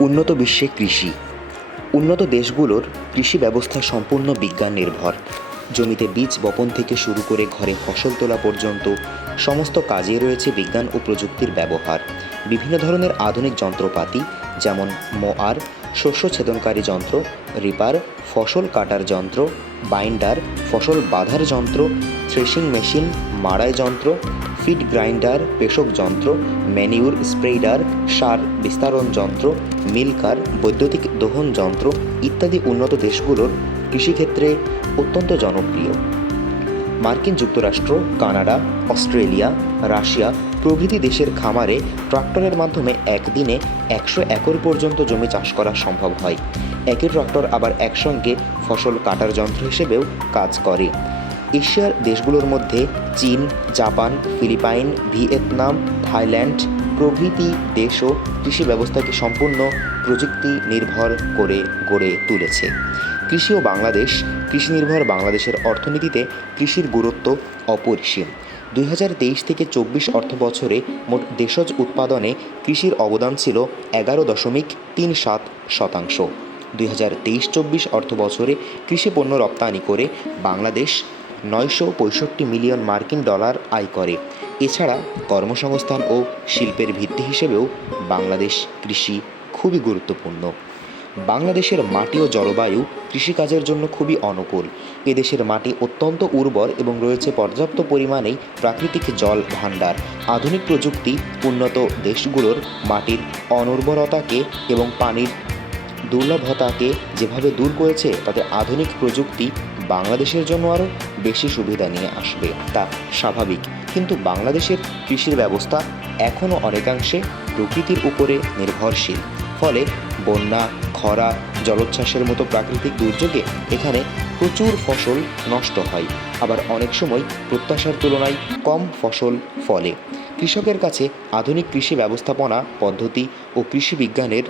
উন্নত বিশ্বে কৃষি। উন্নত দেশগুলোর কৃষি ব্যবস্থা সম্পূর্ণ বিজ্ঞান নির্ভর। জমিতে বীজ বপন থেকে শুরু করে ঘরে ফসল তোলা পর্যন্ত সমস্ত কাজে রয়েছে বিজ্ঞান ও প্রযুক্তির ব্যবহার। বিভিন্ন ধরনের আধুনিক যন্ত্রপাতি, যেমন মোয়ার, শস্য ছেদনকারী যন্ত্র, রিপার, ফসল কাটার যন্ত্র, বাইন্ডার, ফসল বাঁধার যন্ত্র, থ্রেশিং মেশিন, মাড়াই যন্ত্র ফিড গ্রাইন্ডার পেষক যন্ত্র, ম্যানিউর স্প্রেডার, সার বিস্তারণ যন্ত্র, মিল্কার, বৈদ্যুতিক দহন যন্ত্র ইত্যাদি উন্নত দেশগুলোর কৃষিক্ষেত্রে অত্যন্ত জনপ্রিয়। মার্কিন যুক্তরাষ্ট্র, কানাডা, অস্ট্রেলিয়া, রাশিয়া প্রভৃতি দেশের খামারে ট্রাক্টরের মাধ্যমে একদিনে একশো একর পর্যন্ত জমি চাষ করা সম্ভব হয়। একই ট্রাক্টর আবার একসঙ্গে ফসল কাটার যন্ত্র হিসেবেও কাজ করে। এশিয়ার দেশগুলোর মধ্যে চীন, জাপান, ফিলিপাইন, ভিয়েতনাম, থাইল্যান্ড প্রভৃতি দেশও কৃষি ব্যবস্থাকে সম্পূর্ণ প্রযুক্তি নির্ভর করে গড়ে তুলেছে। কৃষি ও বাংলাদেশ, কৃষি নির্ভর বাংলাদেশের অর্থনীতিতে কৃষির গুরুত্ব অপরিসীম। দুই হাজার তেইশ থেকে চব্বিশ অর্থ বছরে মোট দেশজ উৎপাদনে কৃষির অবদান ছিল এগারো দশমিক তিন সাত শতাংশ। দুই হাজার তেইশ চব্বিশ অর্থ বছরে কৃষি পণ্য রপ্তানি করে বাংলাদেশ নয়শো পঁয়ষট্টি মিলিয়ন মার্কিন ডলার আয় করে। এছাড়া কর্মসংস্থান ও শিল্পের ভিত্তি হিসেবেও বাংলাদেশ কৃষি খুবই গুরুত্বপূর্ণ। বাংলাদেশের মাটি ও জলবায়ু কৃষিকাজের জন্য খুবই অনুকূল। এদেশের মাটি অত্যন্ত উর্বর এবং রয়েছে পর্যাপ্ত পরিমাণেই প্রাকৃতিক জল ভাণ্ডার। আধুনিক প্রযুক্তি উন্নত দেশগুলোর মাটির অনুর্বরতাকে এবং পানির দুর্লভতাকে যেভাবে দূর করেছে, তাতে আধুনিক প্রযুক্তি বাংলাদেশের জন্য আরও বেশি সুবিধা নিয়ে আসবে তা স্বাভাবিক। কিন্তু বাংলাদেশের কৃষির ব্যবস্থা এখনও অনেকাংশে প্রকৃতির উপরে নির্ভরশীল। ফলে বন্যা, খরা, জলোচ্ছ্বাসের মতো প্রাকৃতিক দুর্যোগে এখানে প্রচুর ফসল নষ্ট হয়। আবার অনেক সময় প্রত্যাশার তুলনায় কম ফসল ফলে। কৃষকের কাছে আধুনিক কৃষি ব্যবস্থাপনা পদ্ধতি ও কৃষি বিজ্ঞানের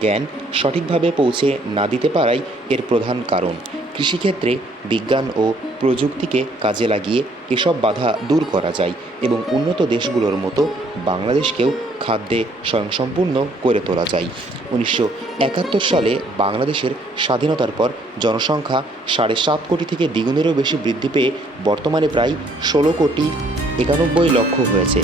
জ্ঞান সঠিকভাবে পৌঁছে না দিতে পারাই এর প্রধান কারণ। কৃষিক্ষেত্রে বিজ্ঞান ও প্রযুক্তিকে কাজে লাগিয়ে এসব বাধা দূর করা যায় এবং উন্নত দেশগুলোর মতো বাংলাদেশকেও খাদ্যে স্বয়ংসম্পূর্ণ করে তোলা যায়। উনিশশো একাত্তর সালে বাংলাদেশের স্বাধীনতার পর জনসংখ্যা সাড়ে সাত কোটি থেকে দ্বিগুণেরও বেশি বৃদ্ধি পেয়ে বর্তমানে প্রায় ষোলো কোটি একানব্বই লক্ষ হয়েছে।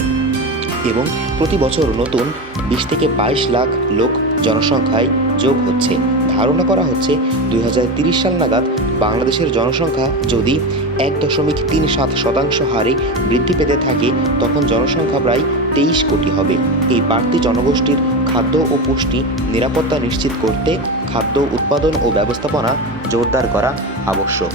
এবং প্রতি বছর নতুন বিশ থেকে বাইশ লাখ লোক জনসংখ্যায় যোগ হচ্ছে। ধারণা করা হচ্ছে দুই সাল নাগাদ বাংলাদেশের জনসংখ্যা যদি এক দশমিক তিন সাত শতাংশ হারে বৃদ্ধি পেতে থাকে, তখন জনসংখ্যা প্রায় তেইশ কোটি হবে। এই বাড়তি জনগোষ্ঠীর খাদ্য ও পুষ্টি নিরাপত্তা নিশ্চিত করতে খাদ্য উৎপাদন ও ব্যবস্থাপনা জোরদার করা আবশ্যক।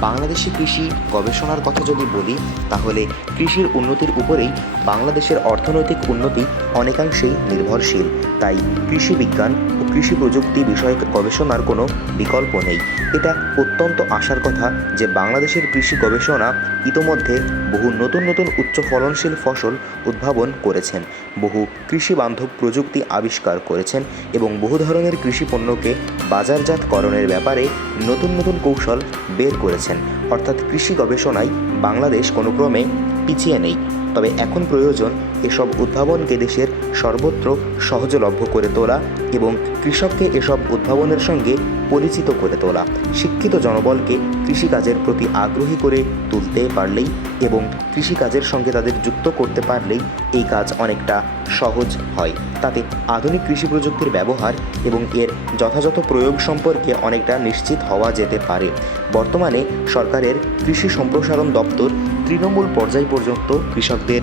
বাংলাদেশি কৃষি গবেষণার কথা যদি বলি, তাহলে কৃষির উন্নতির উপরেই বাংলাদেশের অর্থনৈতিক উন্নতি অনেকাংশেই নির্ভরশীল। তাই কৃষি বিজ্ঞান ও কৃষি প্রযুক্তি বিষয়ক গবেষণার কোনো বিকল্প নেই। এটা অত্যন্ত আশার কথা যে বাংলাদেশের কৃষি গবেষণা ইতোমধ্যে বহু নতুন নতুন উচ্চ ফলনশীল ফসল উদ্ভাবন করেছেন, বহু কৃষি বান্ধব প্রযুক্তি আবিষ্কার করেছেন এবং বহু ধরনের কৃষি পণ্যকে বাজারজাতকরণের ব্যাপারে নতুন নতুন কৌশল বের করেছেন। অর্থাৎ কৃষি গবেষণায় বাংলাদেশ কোনো ক্রমে পিছিয়ে নেই। তবে এখন প্রয়োজন এসব উদ্ভাবনকে দেশের সর্বত্র সহজলভ্য করে তোলা এবং কৃষককে এসব উদ্ভাবনের সঙ্গে পরিচিত করে তোলা। শিক্ষিত জনবলকে কৃষিকাজের প্রতি আগ্রহী করে তুলতে পারলেই এবং কৃষিকাজের সঙ্গে তাদের যুক্ত করতে পারলেই এই কাজ অনেকটা সহজ হয়। তাতে আধুনিক কৃষি প্রযুক্তির ব্যবহার এবং এর যথাযথ প্রয়োগ সম্পর্কে অনেকটা নিশ্চিত হওয়া যেতে পারে। বর্তমানে সরকারের কৃষি সম্প্রসারণ দপ্তর তৃণমূল পর্যায় পর্যন্ত কৃষকদের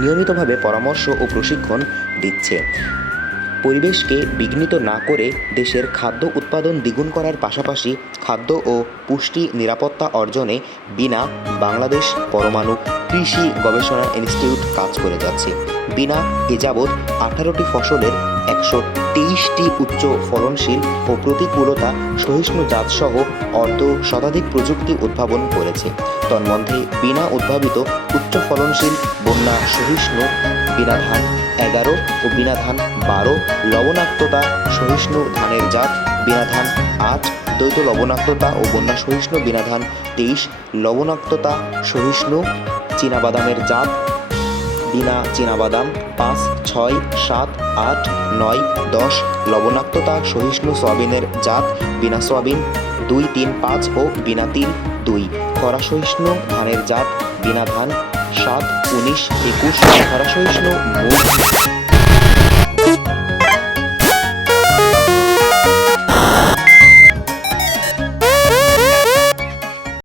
নিয়মিতভাবে পরামর্শ ও প্রশিক্ষণ দিচ্ছে। পরিবেশকে বিঘ্নিত না করে দেশের খাদ্য উৎপাদন দ্বিগুণ করার পাশাপাশি খাদ্য ও পুষ্টি নিরাপত্তা অর্জনে বিনা বাংলাদেশ পরমাণু কৃষি গবেষণা ইনস্টিটিউট কাজ করে যাচ্ছে। বিনা এ যাবৎ আঠারোটি ফসলের একশো তেইশটি উচ্চ ফলনশীল ও প্রতিকূলতা সহিষ্ণু জাতসহ অর্ধ শতাধিক প্রযুক্তি উদ্ভাবন করেছে। তন্মধ্যে বিনা উদ্ভাবিত উচ্চ ফলনশীল বন্যা সহিষ্ণু বিনা ধান এগারো ও বিনা ধান বারো, লবণাক্ততা সহিষ্ণু ধানের জাত বিনা ধান আট, দ্বৈত লবণাক্ততা ও বন্যা সহিষ্ণু বিনা ধান তেইশ, লবণাক্ততা সহিষ্ণু, চীনাবাদামের জাত, বিনা চীনাবাদাম পাঁচ, ছয়, সাত, আট, নয়, দশ, লবণাক্ততা সহিষ্ণু সয়াবিনের জাত, বিনা সয়াবিন দুই, তিন, পাঁচ ও বিনা তিন, দুই, খরা সহিষ্ণু ধানের জাত বিনা ধান সাত উনিশ একুশ ধারা সহিষ্ণু